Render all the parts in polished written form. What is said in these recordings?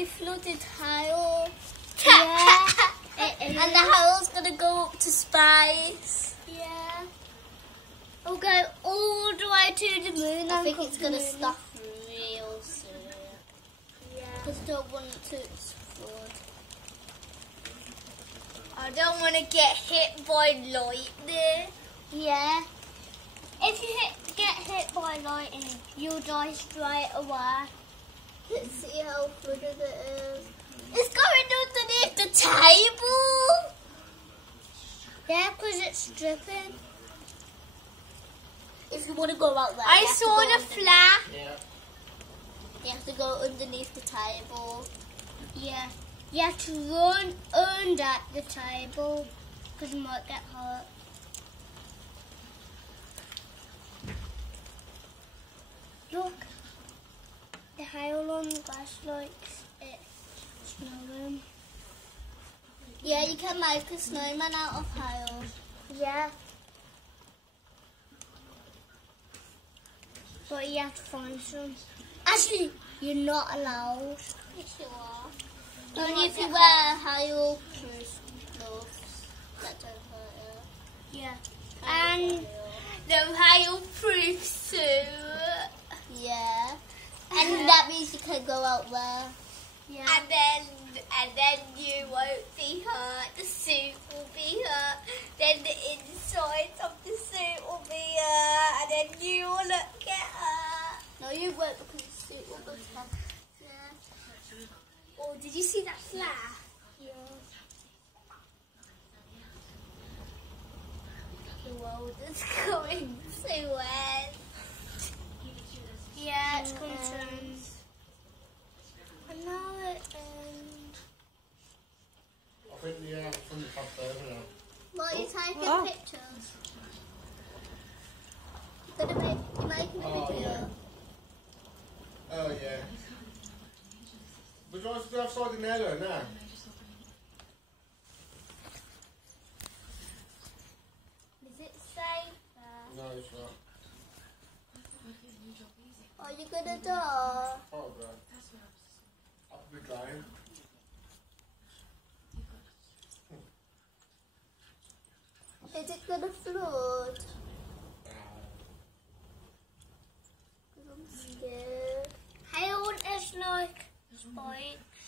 be flooded hail. Yeah. And the hail's gonna go up to space. Yeah. We'll go all the way to the moon. I think it's gonna stop real soon. Yeah. Because I don't want it to explode. I don't want to get hit by lightning. Yeah. If you get hit by lightning, you'll die straight away. Let's see how flooded it is. It's going underneath the table. Yeah, because it's dripping. If you want to go out there, I saw the flash. Yeah. You have to go underneath the table. Yeah. You have to run under the table because you might get hurt. Look, the hail on the grass likes it snowing. Yeah, you can make a snowman out of hail. Yeah. But you have to find some. Actually, you're not allowed. Yes, you are. You Only might if you get wear hail-proof gloves that don't hurt you. Yeah. And the hail-proof suit. Yeah. And that means you can go out there. Yeah. And then you won't be hurt. The suit will be hurt. Then the inside of the suit will be hurt. And then you will get hurt. No, you won't because the suit will be hurt. Yeah. Oh, did you see that flare? Yeah. The world is going to end. Yeah, it's going to end. I know it ends. I think the from the past over now. What, are you taking pictures? You're making a video? Oh, yeah. But you want to do outside in there though, now? Is it safe? No, it's not. Are you gonna die? Oh, bro. I'll be trying. Is it gonna flood? I'm scared. Hail is like spikes.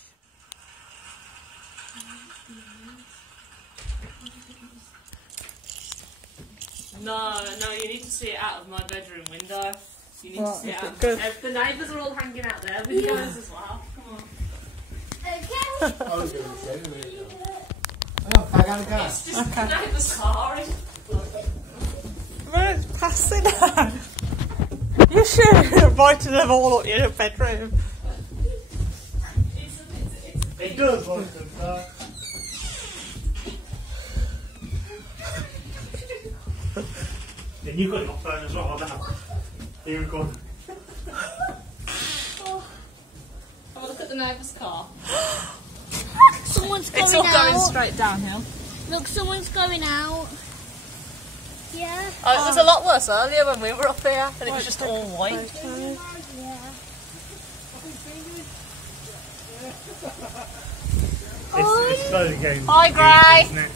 No, you need to see it out of my bedroom window. You need to see it out. Good. The neighbours are all hanging out there with you guys as well. Come on. Okay. I was going to say it. Oh, I got a car. It's just the neighbour's car. Right, pass it down. You should have invited them all up in your bedroom. It does look good, though. Then you got your phone as well now. Here we go. Have a look at the neighbour's car. Someone's going It's all out. going straight downhill. Look, someone's going out. Yeah. Oh, it was a lot worse earlier when we were up here, and it was just all white. It's slowly getting Hi, Gray. isn't it?